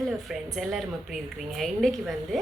Hello friends, எல்லோரும் எப்படி இருக்கிறீங்க? இன்றைக்கி வந்து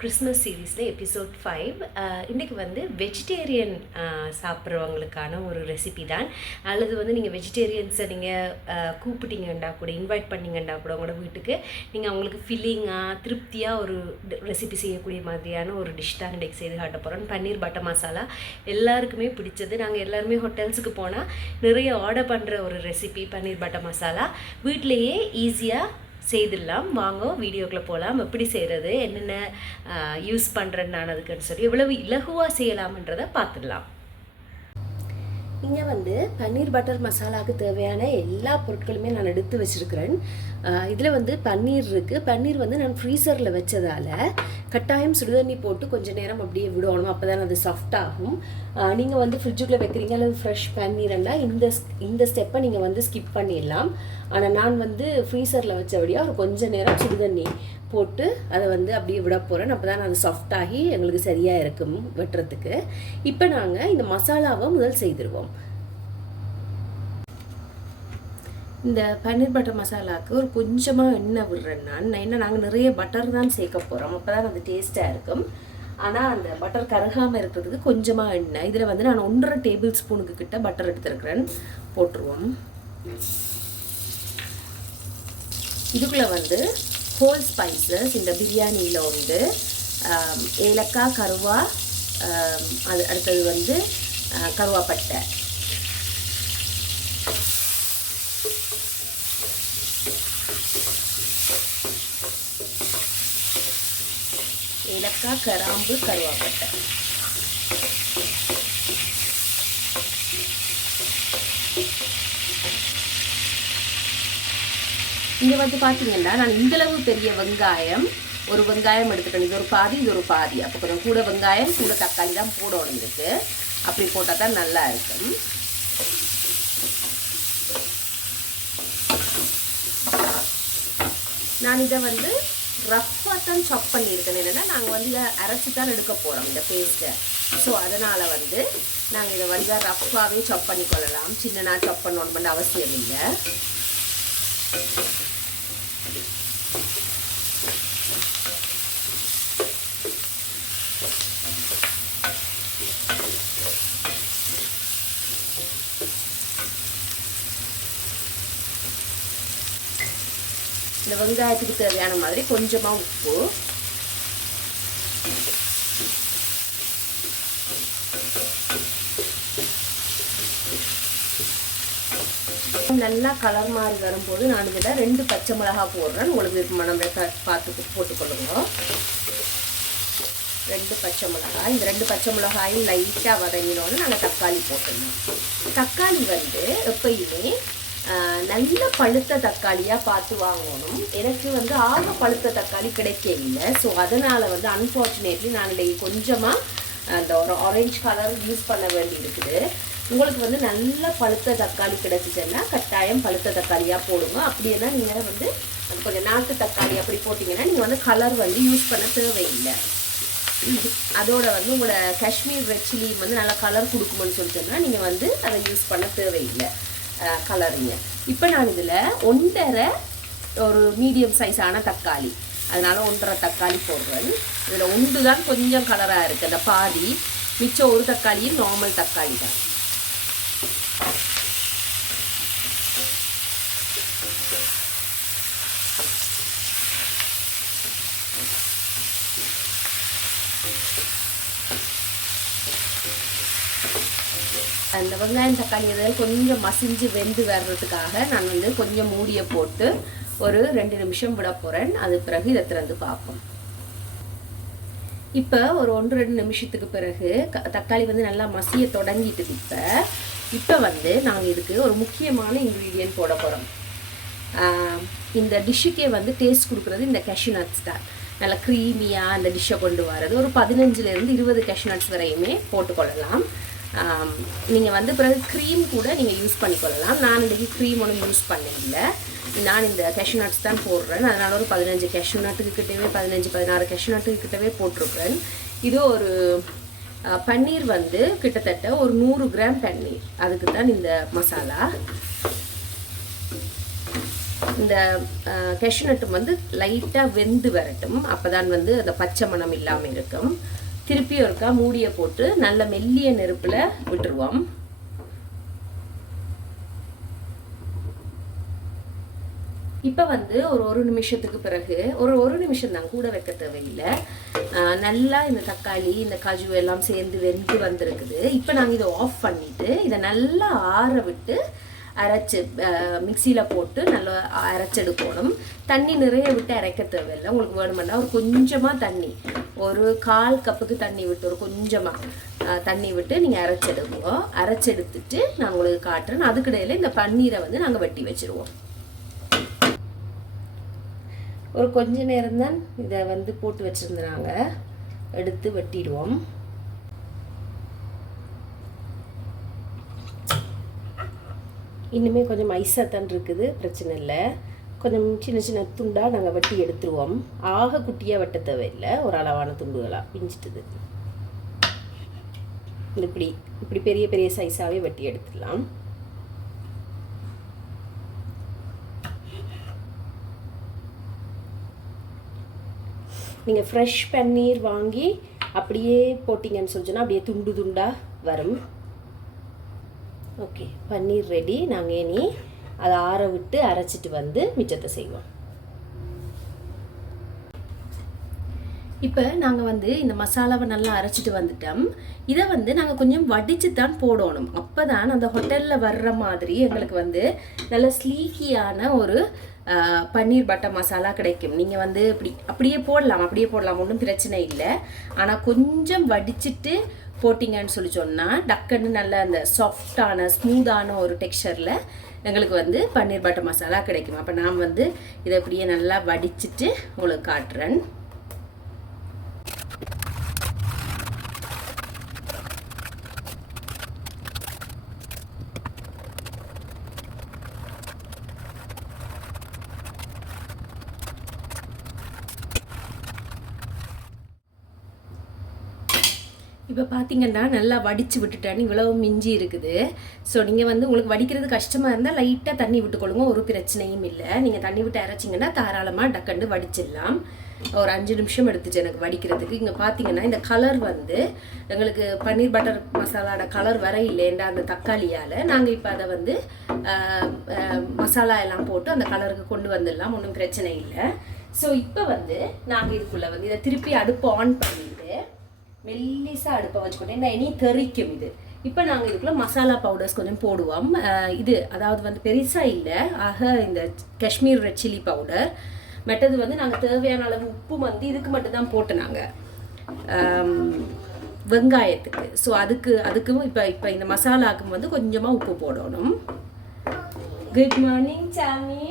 கிறிஸ்மஸ் சீரீஸில் எபிசோட் 5. இன்றைக்கி வந்து வெஜிடேரியன் சாப்பிட்றவங்களுக்கான ஒரு ரெசிபி தான். அல்லது வந்து நீங்கள் வெஜிடேரியன்ஸை நீங்கள் கூப்பிட்டீங்கன்னா கூட, இன்வைட் பண்ணிங்கன்னா கூட உங்களோட வீட்டுக்கு நீங்கள் அவங்களுக்கு ஃபில்லிங்காக திருப்தியாக ஒரு ரெசிபி செய்யக்கூடிய மாதிரியான ஒரு டிஷ் தான் இன்றைக்கி செய்து காட்ட போகிறோம். பன்னீர் பட்டர் மசாலா எல்லாருக்குமே பிடிச்சது. நாங்கள் எல்லாருமே ஹோட்டல்ஸுக்கு போனால் நிறைய ஆர்டர் பண்ணுற ஒரு ரெசிபி பன்னீர் பட்டர் மசாலா. வீட்டிலையே ஈஸியாக செய்திடலாம். வாங்க வீடியோக்குள்ளே போகலாம். எப்படி செய்கிறது, என்னென்ன யூஸ் பண்ணுறேன்னு நான் அதுக்குன்னு சொல்லி எவ்வளவு இலகுவாக செய்யலாம்ன்றதை பார்த்துடலாம். இங்கே வந்து பன்னீர் பட்டர் மசாலாவுக்கு தேவையான எல்லா பொருட்களுமே நான் எடுத்து வச்சுருக்கிறேன். இதில் வந்து பன்னீர் இருக்குது. பன்னீர் வந்து நான் ஃப்ரீசரில் வச்சதால் கட்டாயம் சுடுதண்ணி போட்டு கொஞ்சம் நேரம் அப்படியே விடணும். அப்போ தான் அது சாஃப்டாகும். நீங்கள் வந்து ஃப்ரிட்ஜுக்குள்ளே வைக்கிறீங்க அல்லது ஃப்ரெஷ் பன்னீர்னா இந்த ஸ்டெப்பை நீங்கள் வந்து ஸ்கிப் பண்ணிடலாம். ஆனால் நான் வந்து ஃப்ரீசரில் வச்சபடியாக ஒரு கொஞ்சம் நேரம் சுடுதண்ணி போட்டு அதை வந்து அப்படியே விட போகிறேன். அப்போ தான் அது சாஃப்டாகி எங்களுக்கு சரியாக இருக்கும் வெட்டுறதுக்கு. இப்போ நாங்கள் இந்த மசாலாவை முதல் செய்திருவோம். இந்த பன்னீர் பட்டர் மசாலாவுக்கு ஒரு கொஞ்சமாக எண்ணெய் விடுறேன். நாங்கள் நிறைய பட்டர் தான் சேர்க்க போகிறோம். அப்போ தான் அது டேஸ்ட்டாக இருக்கும். ஆனால் அந்த பட்டர் கருகாமல் இருக்கிறதுக்கு கொஞ்சமாக எண்ணெய். இதில் வந்து நான் 1.5 டேபிள் ஸ்பூனுக்கு கிட்ட பட்டர் எடுத்துருக்கிறேன். போட்டுருவோம். இதுக்குள்ளே வந்து ஹோல் ஸ்பைசஸ், இந்த பிரியாணியில் வந்து ஏலக்காய், கருவா, அது அடுத்தது வந்து கருவாப்பட்டை, ஏலக்காய், கிராம்பு, கருவாப்பட்டை. இங்கே வந்து பார்த்தீங்கன்னா நான் இந்தளவு பெரிய வெங்காயம், ஒரு வெங்காயம் எடுத்துக்கணும். இது ஒரு பாதி, இது ஒரு பாதி. அப்போ கொஞ்சம் கூட வெங்காயம் கூட தக்காளி தான் போடணும் இதுக்கு. அப்படி போட்டால் தான் நல்லா இருக்கும். நான் இதை வந்து ரஃப்பாக தான் சாப் பண்ணியிருக்கேன். என்னென்னா நாங்கள் வந்து இதை அரைச்சி தான் எடுக்க போகிறோம் இந்த பேஸ்ட்டை. ஸோ அதனால் வந்து நாங்கள் இதை வந்து ரஃப்பாகவே சாப் பண்ணிக்கொள்ளலாம். சின்னனா சாப் பண்ணணும்னு அவசியம் இல்லை. இந்த வெங்காயத்துக்கு தேவையான மாதிரி கொஞ்சமாக உப்பு, நல்லா கலர் மாறி வரும்போது நான் இதில் 2 பச்சை மிளகாய் போடுறேன். உங்களுக்கு விருப்பமான பார்த்து போட்டுக்கொள்ளுங்க. 2 பச்சை மிளகாய். இந்த 2 பச்சை மிளகாயும் லைட்டாக வதங்கினோன்னு நாங்கள் தக்காளி போட்டுடணும். தக்காளி வந்து எப்பயுமே நல்ல பழுத்த தக்காளியாக பார்த்து வாங்கணும். எனக்கு வந்து ஆக பழுத்த தக்காளி கிடைக்கவில்லை. ஸோ அதனால் வந்து அன்ஃபார்ச்சுனேட்லி நான் இன்றைக்கி கொஞ்சமாக அந்த ஒரு ஆரஞ்சு கலர் யூஸ் பண்ண வேண்டி இருக்குது. உங்களுக்கு வந்து நல்ல பழுத்த தக்காளி கிடைச்சிச்சுன்னா கட்டாயம் பழுத்த தக்காளியாக போடுங்க. அப்படின்னா நீங்கள் வந்து கொஞ்சம் நாட்டு தக்காளி அப்படி போட்டிங்கன்னா நீங்கள் வந்து கலர் வந்து யூஸ் பண்ண தேவையில்லை. அதோட வந்து உங்களோட காஷ்மீர் ரெட் சில்லி வந்து நல்லா கலர் கொடுக்குமென்னு சொல்லிட்டோம்னா நீங்கள் வந்து அதை யூஸ் பண்ண தேவையில்லை கலருங்க. இப்போ நான் இதில் 1.5 ஒரு மீடியம் சைஸான தக்காளி, அதனால் 1.5 தக்காளி போடுறேன். இதில் 1 தான் கொஞ்சம் கலராக இருக்குது, அந்த பாதி. மிச்சம் ஒரு தக்காளியும் நார்மல் தக்காளி தான். அந்த வெங்காயம் தக்காளி இதில் கொஞ்சம் மசிஞ்சு வெந்து வர்றதுக்காக நான் வந்து கொஞ்சம் மூடியை போட்டு ஒரு 2 நிமிஷம் விட போகிறேன். அது பிறகு இதை திறந்து பார்ப்போம். இப்போ ஒரு 1-2 நிமிஷத்துக்கு பிறகு தக்காளி வந்து நல்லா மசிய தொடங்கிட்டு. இப்போ வந்து நாங்கள் இதுக்கு ஒரு முக்கியமான இன்க்ரீடியன்ட் போட போகிறோம். இந்த டிஷ்ஷுக்கே வந்து டேஸ்ட் கொடுக்குறது இந்த கேஷ்யூ நட்ஸ் தான். நல்லா க்ரீமியாக அந்த டிஷ்ஷை கொண்டு வரது. ஒரு 15-20 கேஷ்யூ நட்ஸ் வரையுமே போட்டுக்கொள்ளலாம். நீங்கள் வந்து பிறகு க்ரீம் கூட நீங்கள் யூஸ் பண்ணிக்கொள்ளலாம். நான் இன்றைக்கி க்ரீம் ஒன்றும் யூஸ் பண்ணதில்லை. நான் இந்த கேஷ்யூ நட்ஸ் தான் போடுறேன். அதனால் ஒரு 15 கேஷ்யூ நட்டுக்கு கிட்டவே 15-16 கேஷ்யூ நட்டுக்கு கிட்டவே போட்டிருக்கிறேன். இது ஒரு பன்னீர் வந்து கிட்டத்தட்ட ஒரு 100 கிராம் பன்னீர். அதுக்கு தான் இந்த மசாலா. இந்த கேஷ்யூ நட்டும் வந்து லைட்டாக வெந்து வரட்டும். அப்போ தான் வந்து அந்த பச்சை மணம் இல்லாமல் இருக்கும். திருப்பி ஒருக்கா மூடியை போட்டு நல்ல மெல்லிய நெருப்பில் விட்டுருவோம். இப்போ வந்து ஒரு நிமிஷத்துக்கு பிறகு ஒரு நிமிஷம் தான், கூட வைக்க தேவையில்லை. நல்லா இந்த தக்காளி இந்த காஜு எல்லாம் சேர்ந்து வெந்து வந்திருக்குது. இப்போ நாங்கள் இதை ஆஃப் பண்ணிவிட்டு இதை நல்லா ஆற விட்டு அரைச்சி மிக்சியில் போட்டு நல்லா அரைச்செடுக்கணும். தண்ணி நிறைய விட்டு அரைக்க தேவையில்லை. உங்களுக்கு வேணுமெண்டா ஒரு கொஞ்சமாக தண்ணி, ஒரு 1/4 கப்புக்கு தண்ணி விட்டு ஒரு கொஞ்சமாக தண்ணி விட்டு நீங்கள் அரைச்செடுக்குவோம். அரைச்செடுத்துட்டு நான் உங்களுக்கு காட்டுறேன். அதுக்கிடையில் இந்த பன்னீரை வந்து நாங்கள் வெட்டி வச்சுருவோம். ஒரு கொஞ்ச நேரம்தான் இதை வந்து போட்டு வச்சுருந்தாங்க, எடுத்து வெட்டிடுவோம். இன்னுமே கொஞ்சம் ஐஸாக தான் இருக்குது, பிரச்சனை இல்லை. கொஞ்சம் சின்ன சின்ன துண்டாக நாங்கள் வெட்டி எடுத்துருவோம். ஆக குட்டியாக வெட்ட தேவையில்லை, ஒரு அளவான துண்டுகளாக பிஞ்சிட்டுது. இப்படி பெரிய பெரிய சைஸாகவே வெட்டி எடுத்துடலாம். நீங்கள் ஃப்ரெஷ் பன்னீர் வாங்கி அப்படியே போட்டிங்கன்னு சொல்லிச்சோன்னா அப்படியே துண்டு துண்டாக வரும். ஓகே, பன்னீர் ரெடி. நாங்கள் இனி அதை ஆற விட்டு அரைச்சிட்டு வந்து மிச்சத்தை செய்வோம். இப்போ நாங்கள் வந்து இந்த மசாலாவை நல்லா அரைச்சிட்டு வந்துட்டோம். இதை வந்து நாங்கள் கொஞ்சம் வடித்து தான் போடணும். அப்போ தான் அந்த ஹோட்டலில் வர்ற மாதிரி எங்களுக்கு வந்து நல்ல ஸ்லீக்கியான ஒரு பன்னீர் பட்டர் மசாலா கிடைக்கும். நீங்கள் வந்து அப்படியே போடலாம், ஒன்றும் பிரச்சனை இல்லை. ஆனால் கொஞ்சம் வடிச்சிட்டு போட்டிங்கன்னு சொல்லி சொன்னால் டக்குன்னு நல்ல அந்த சாஃப்டான ஸ்மூத்தான ஒரு டெக்ஸ்சரில் எங்களுக்கு வந்து பன்னீர் பட்டர் மசாலா கிடைக்கும். அப்போ நான் வந்து இதை அப்படியே நல்லா வடிச்சிட்டு உங்களுக்கு காட்டுறேன். இப்போ பார்த்தீங்கன்னா நல்லா வடித்து விட்டுட்டேன்னு இவ்வளவு மிஞ்சி இருக்குது. ஸோ நீங்கள் வந்து உங்களுக்கு வடிக்கிறது கஷ்டமாக இருந்தால் லைட்டாக தண்ணி விட்டுக்கொள்ளுங்க, ஒரு பிரச்சனையும் இல்லை. நீங்கள் தண்ணி விட்டு அரைச்சிங்கன்னா தாராளமாக டக்கண்டு வடிச்சிடலாம். ஒரு 5 நிமிஷம் எடுத்துச்சு எனக்கு வடிக்கிறதுக்கு. இங்கே பார்த்தீங்கன்னா இந்த கலர் வந்து எங்களுக்கு பன்னீர் பட்டர் மசாலாவோட கலர் வர இல்லைண்டா அந்த தக்காளியால். நாங்கள் இப்போ அதை வந்து மசாலா எல்லாம் போட்டு அந்த கலருக்கு கொண்டு வந்துடலாம், ஒன்றும் பிரச்சனை இல்லை. ஸோ இப்போ வந்து நாங்கள் இதுக்குள்ளே வந்து இதை திருப்பி அடுப்பு ஆன் பண்ணிவிட்டு மெல்லிசாக அடுப்பை வச்சுக்கிட்டேன். இனி தெறிக்கும் இது. இப்போ நாங்கள் இதுக்குள்ளே மசாலா பவுடர்ஸ் கொஞ்சம் போடுவோம். இது அதாவது வந்து பெருசாக இல்லை, ஆக இந்த காஷ்மீர் ரெட் சில்லி பவுடர். மற்றது வந்து நாங்கள் தேவையான அளவு உப்பு வந்து இதுக்கு மட்டும்தான் போட்டு நாங்கள் வெங்காயத்துக்கு. ஸோ அதுக்கும் இப்போ இந்த மசாலாவுக்கும் வந்து கொஞ்சமாக உப்பு போடணும். குட் மார்னிங் சாமி.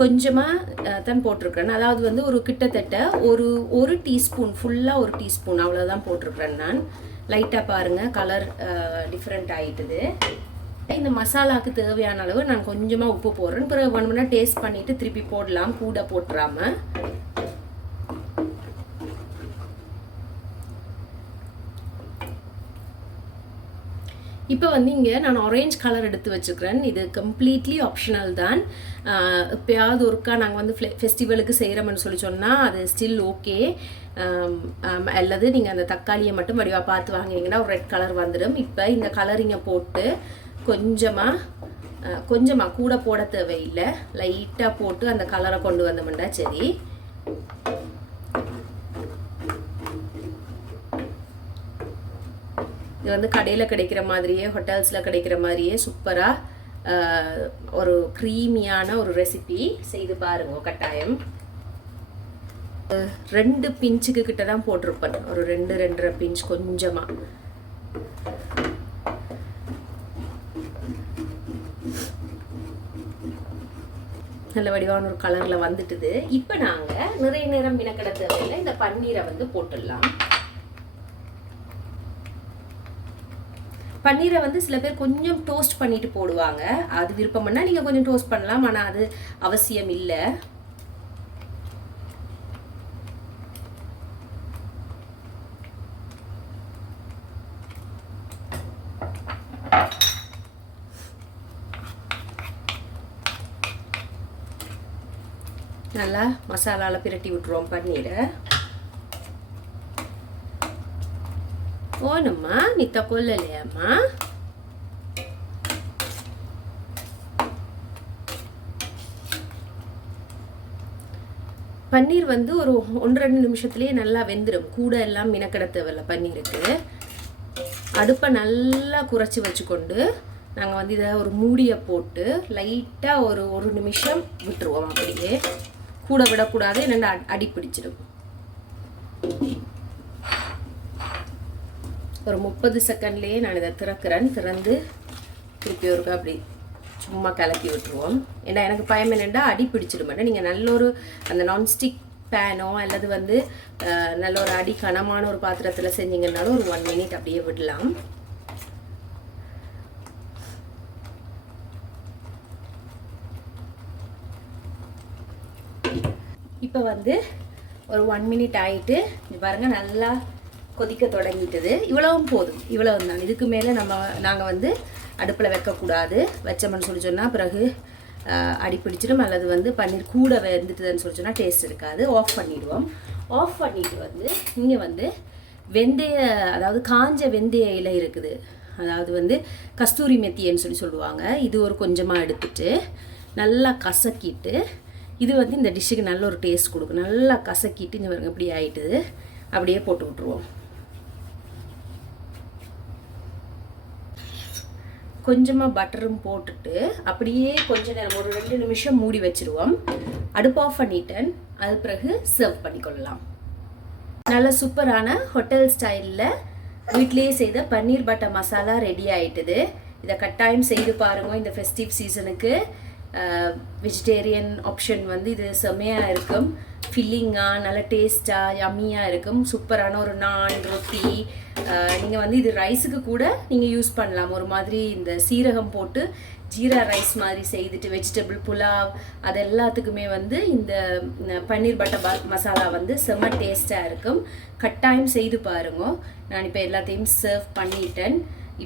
கொஞ்சமாக தான் போட்டிருக்கிறேன். அதாவது வந்து ஒரு கிட்டத்தட்ட ஒரு டீஸ்பூன், ஃபுல்லாக ஒரு டீஸ்பூன் அவ்வளோதான் போட்டிருக்கிறேன் நான். லைட்டாக பாருங்கள் கலர் டிஃப்ரெண்ட் ஆகிட்டுது. இந்த மசாலாவுக்கு தேவையான அளவு நான் கொஞ்சமாக உப்பு போடுறேன். பிறகு வேணும்னா டேஸ்ட் பண்ணிவிட்டு திருப்பி போடலாம், கூட போட்டுறாமல். இப்போ வந்து இங்கே நான் ஆரேஞ்ச் கலர் எடுத்து வச்சுக்கிறேன். இது கம்ப்ளீட்லி ஆப்ஷனல் தான். எப்போயாவது ஒருக்கா நாங்கள் வந்து ஃபெஸ்டிவலுக்கு செய்கிறோம்னு சொல்லி சொன்னால் அது ஸ்டில் ஓகே. அல்லது நீங்கள் அந்த தக்காளியை மட்டும் வடிவாக பார்த்து வாங்கினீங்கன்னா ஒரு ரெட் கலர் வந்துடும். இப்போ இந்த கலரிங்கை போட்டு கொஞ்சமாக கூட போட தேவையில்லை, லைட்டாக போட்டு அந்த கலரை கொண்டு வந்தோம்னா சரி. இது வந்து கடையில் கிடைக்கிற மாதிரியே, ஹோட்டல்ஸில் கிடைக்கிற மாதிரியே சூப்பராக ஒரு க்ரீமியான ஒரு ரெசிபி செய்து பாருங்க கட்டாயம். 2 பிஞ்சுக்கு கிட்ட தான் போட்டிருப்பேன், ஒரு 2-2.5 பிஞ்ச் கொஞ்சமாக. நல்ல வடிவான ஒரு கலரில் வந்துட்டுது. இப்போ நாங்கள் நிறைய நேரம் மினக்கட தேவையில்லை, இந்த பன்னீரை வந்து போட்டுடலாம். பன்னீரை வந்து சில பேர் கொஞ்சம் டோஸ்ட் பண்ணிட்டு போடுவாங்க, அது விருப்பம்னா நீங்கள் கொஞ்சம் டோஸ்ட் பண்ணலாம், ஆனால் அது அவசியம் இல்லை. நல்லா மசாலாவில் பிரட்டி விட்டுருவோம் பன்னீரை. ஓனம்மா நீ கொல்லலையாம்மா? பன்னீர் வந்து ஒரு 1-2 நிமிஷத்துலேயே நல்லா வெந்துடும். கூட எல்லாம் மினக்கட தேவையில்ல பன்னீருக்கு. அடுப்பை நல்லா குறைச்சி வச்சுக்கொண்டு நாங்கள் வந்து இதை ஒரு மூடியை போட்டு லைட்டாக ஒரு நிமிஷம் விட்டுருவோம். அப்படியே கூட விடக்கூடாது, என்னென்ன அடி பிடிச்சிடும். ஒரு 30 செகண்ட்லேயே நான் இதை திறந்து திருப்பி ஒருக்கா அப்படி சும்மா கலக்கி விட்டுருவோம். ஏன்னா எனக்கு பயம் என்னென்னா அடி பிடிச்சிடுமாட்டேன். நீங்கள் நல்ல ஒரு அந்த நான்ஸ்டிக் பேனோ அல்லது வந்து நல்ல ஒரு அடி கனமான ஒரு பாத்திரத்தில் செஞ்சீங்கன்னாலும் ஒரு 1 மினிட் அப்படியே விடலாம். இப்போ வந்து ஒரு 1 மினிட் ஆகிட்டு பாருங்கள் நல்லா கொதிக்க தொடங்கிட்டது. இவ்வளவும் போதும், இவ்வளவு தான். இதுக்கு மேலே நாங்கள் வந்து அடுப்பில் வைக்கக்கூடாது. வச்சோம்னு சொல்லி சொன்னால் பிறகு அடி பிடிச்சிடும் அல்லது வந்து பன்னீர் கூட வெந்துட்டுதுன்னு சொல்லி சொன்னால் டேஸ்ட் இருக்காது. ஆஃப் பண்ணிவிடுவோம். ஆஃப் பண்ணிவிட்டு வந்து இங்கே வந்து வெந்தய, அதாவது காஞ்ச வெந்தய இலை இருக்குது, அதாவது வந்து கஸ்தூரி மெத்தின்னு சொல்லுவாங்க. இது ஒரு கொஞ்சமாக எடுத்துட்டு நல்லா கசக்கிட்டு, இது வந்து இந்த டிஷ்ஷுக்கு நல்ல ஒரு டேஸ்ட் கொடுக்கும். நல்லா கசக்கிட்டு இங்கே பாருங்க இப்படி ஆகிட்டுது. அப்படியே போட்டு விட்ருவோம். கொஞ்சமாக பட்டரும் போட்டுட்டு அப்படியே கொஞ்ச நேரம் ஒரு 2 நிமிஷம் மூடி வச்சுருவோம். அடுப்பு ஆஃப் பண்ணிட்டேன். அது பிறகு சர்வ் பண்ணிக்கொள்ளலாம். நல்ல சூப்பரான ஹோட்டல் ஸ்டைலில் வீட்லேயே செய்த பன்னீர் பட்டர் மசாலா ரெடி ஆகிட்டுது. இதை கட்டாயம் செய்து பாருங்கள். இந்த ஃபெஸ்டிவ் சீசனுக்கு வெஜிடேரியன் ஆப்ஷன் வந்து இது செம்மையாக இருக்கும். ஃபில்லிங்காக நல்ல டேஸ்ட்டாக யம்மியாக இருக்கும். சூப்பரான ஒரு நான் ரொட்டி. நீங்கள் வந்து இது ரைஸுக்கு கூட நீங்கள் யூஸ் பண்ணலாம். ஒரு மாதிரி இந்த சீரகம் போட்டு ஜீரா ரைஸ் மாதிரி செய்துட்டு வெஜிடபிள் புலாவ் அது எல்லாத்துக்குமே வந்து இந்த பன்னீர் பட்டர் மசாலா வந்து செம்ம டேஸ்ட்டாக இருக்கும். கட்டாயம் செய்து பாருங்க. நான் இப்போ எல்லாத்தையும் சர்வ் பண்ணிட்டேன்.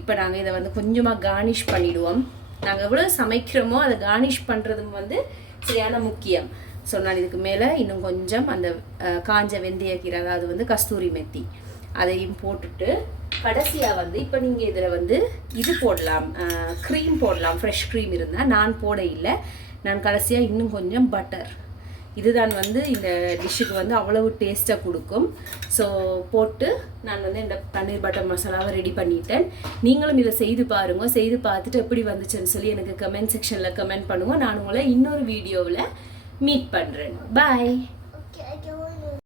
இப்போ நாங்கள் இதை வந்து கொஞ்சமாக கார்னிஷ் பண்ணிவிடுவோம். நாங்கள் எவ்வளோ சமைக்கிறோமோ அதை கார்னிஷ் பண்ணுறதும் வந்து சரியான முக்கியம். ஸோ நான் இதுக்கு மேலே இன்னும் கொஞ்சம் அந்த காஞ்ச வெந்தயக்கீரை, அதாவது வந்து கஸ்தூரி மெத்தி, அதையும் போட்டுட்டு கடைசியாக வந்து இப்போ நீங்கள் இதில் வந்து இது போடலாம், க்ரீம் போடலாம். ஃப்ரெஷ் க்ரீம் இருந்தால் நான் போட இல்லை. நான் கடைசியாக இன்னும் கொஞ்சம் பட்டர், இதுதான் வந்து இந்த டிஷ்ஷுக்கு வந்து அவ்வளவு டேஸ்ட்டாக கொடுக்கும். ஸோ போட்டு நான் வந்து இந்த பன்னீர் பட்டர் மசாலாவை ரெடி பண்ணிட்டேன். நீங்களும் இதை செய்து பாருங்கள். செய்து பார்த்துட்டு எப்படி வந்துச்சுன்னு சொல்லி எனக்கு கமெண்ட் செக்ஷனில் கமெண்ட் பண்ணுங்கள். நான் உங்களை இன்னொரு வீடியோவில் மீட் பண்ணுறேன். பாய்.